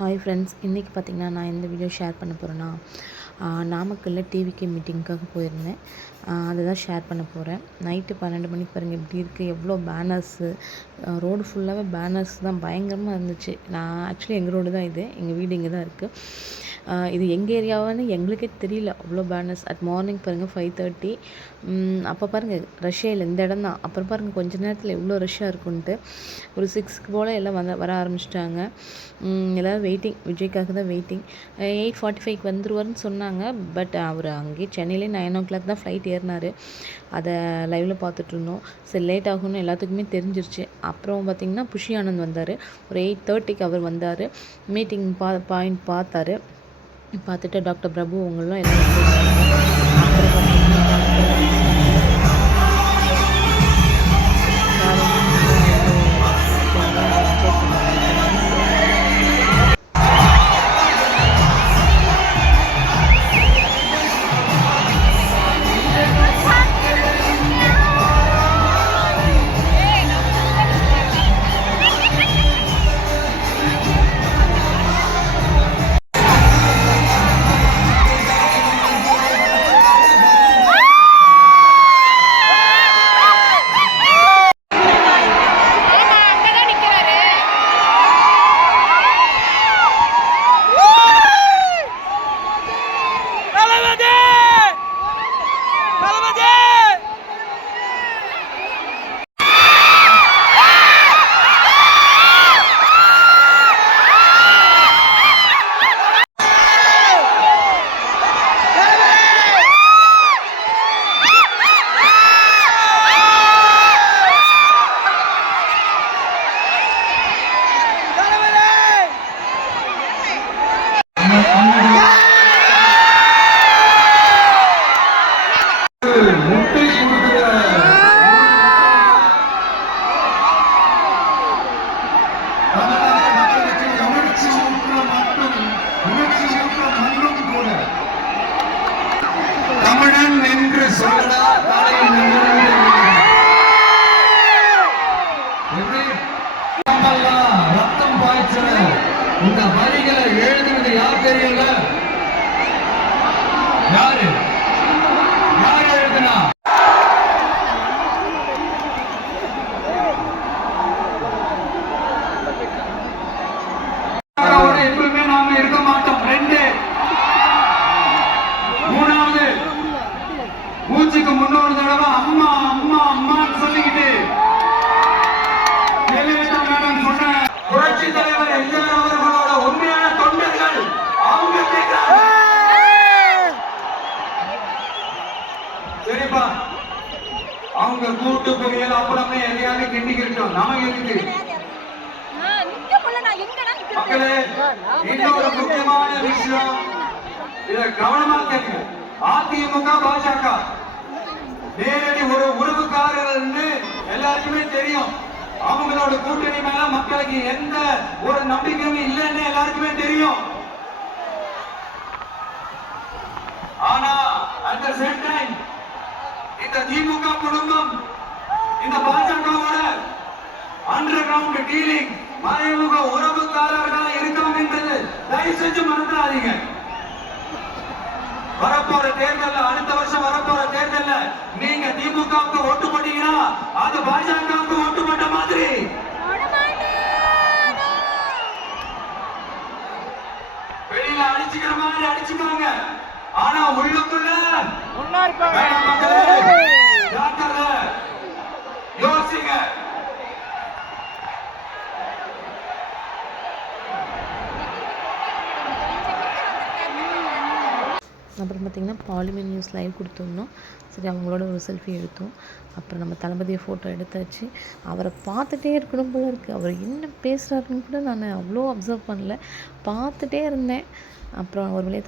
Hi friends, இன்றைக்கி பார்த்திங்கன்னா நான் எந்த வீடியோ ஷேர் பண்ண போகிறேன்னா, நாமக்கல்லில் டிவிகே மீட்டிங்க்காக போயிருந்தேன். அதுதான் ஷேர் பண்ண போகிறேன். நைட்டு 12 மணிக்கு பாருங்கள் எப்படி இருக்குது, எவ்வளோ பேனர்ஸு, ரோடு ஃபுல்லாகவே பேனர்ஸ் தான் பயங்கரமாக இருந்துச்சு. நான் ஆக்சுவலி எங்கள் ரோடு தான் இது, எங்கள் வீடு இங்கே தான் இருக்குது. இது எங்கள் ஏரியாவான்னு எங்களுக்கே தெரியல, அவ்வளோ பேனர்ஸ். மார்னிங் பாருங்கள் 5:30. அப்போ பாருங்கள் ரஷ்யா இல்லை, இந்த இடம் தான். அப்புறம் பாருங்கள் கொஞ்ச நேரத்தில் எவ்வளோ ரஷ்யாக இருக்குன்ட்டு. ஒரு 6 போல் எல்லாம் வர ஆரம்பிச்சிட்டாங்க. எல்லோரும் வெயிட்டிங், விஜய்க்காக தான் வெயிட்டிங். 8:45 வந்துருவார்னு சொன்னாங்க. பட் அவர் அங்கேயே சென்னையிலே 9 o'clock தான் ஃப்ளைட் ஏறினார். அதை லைவில் பார்த்துட்ருந்தோம். சரி, லேட் ஆகும்னு எல்லாத்துக்குமே தெரிஞ்சிருச்சு. அப்புறம் பார்த்திங்கன்னா புஷி ஆனந்த் வந்தார். ஒரு 8:30க்கு அவர் வந்தார். மீட்டிங் பாயிண்ட் பார்த்துட்டு டாக்டர் பிரபு அவங்களும் எல்லாம் அப்புறம் பார்த்திங்கன்னா தமிழன் என்று சொல்லடா ரத்தம் பாய்ச்சல இந்த வரிகளை எழுதுனது யார் தெரியல? யாரு எழுதுனா? எப்பவுமே நாம இருக்க மாட்டோம். 2 3வது மூச்சுக்கு முன்னொரு தடவை அம்மா அம்மா அம்மான்னு சொல்லிக்கிட்டு மேடம் சொன்ன புரட்சி தலைவர் எம்ஜிஆர் அவர்களோட உண்மையான தொண்டர்கள் அவங்க சரிப்பா, அவங்க கூட்டு பொறியல் அப்புறமே எதையாவது கிண்டிக்கிட்டோம். நமக்கு இருக்கு மக்களே. இன்னொரு முக்கியமான விஷயம், இதை கவனமா கேட்க. அதிமுக பாஜக நேரடி ஒரு உறவுக்காரர்கள்னு எல்லாருக்குமே தெரியும். அவங்களோட கூட்டணி மேல மக்களுக்கு எந்த ஒரு நம்பிக்கையும் இல்லைன்னு எல்லாருக்குமே தெரியும். ஆனா அட் தி சேம் டைம் இந்த திமுக குடும்பம் இந்த பாஜகவோட அண்டர் கிரவுண்ட் டீலிங் மறைமுக உறவுக்காரர்களா இருக்காங்கன்றது தயவு செஞ்சு மறந்துடாதீங்க. வரப்போற தேர்தல், அடுத்த வருஷம் வரப்போற தேர்தல்ல நீங்க திமுகவுக்கு ஓட்டு போட்டீங்கன்னா அது பாஜகவுக்கு ஓட்டு போட்ட மாதிரி. வெளியில அடிச்சுக்கிற மாதிரி அடிச்சுக்காங்க, ஆனா உள்ளுக்குள்ள யோசிங்க. அப்புறம் பார்த்திங்கன்னா பாலிமர் நியூஸ் லைவ் கொடுத்துருந்தோம். சரி, அவங்களோட ஒரு செல்ஃபி எடுத்தோம். அப்புறம் நம்ம தளபதியை ஃபோட்டோ எடுத்தாச்சு. அவரை பார்த்துட்டே இருக்கணும் போல இருக்குது. அவர் என்ன பேசுகிறாருன்னு கூட நான் அவ்வளோ அப்சர்வ் பண்ணல, பார்த்துட்டே இருந்தேன். அப்புறம் ஒரு வழியாக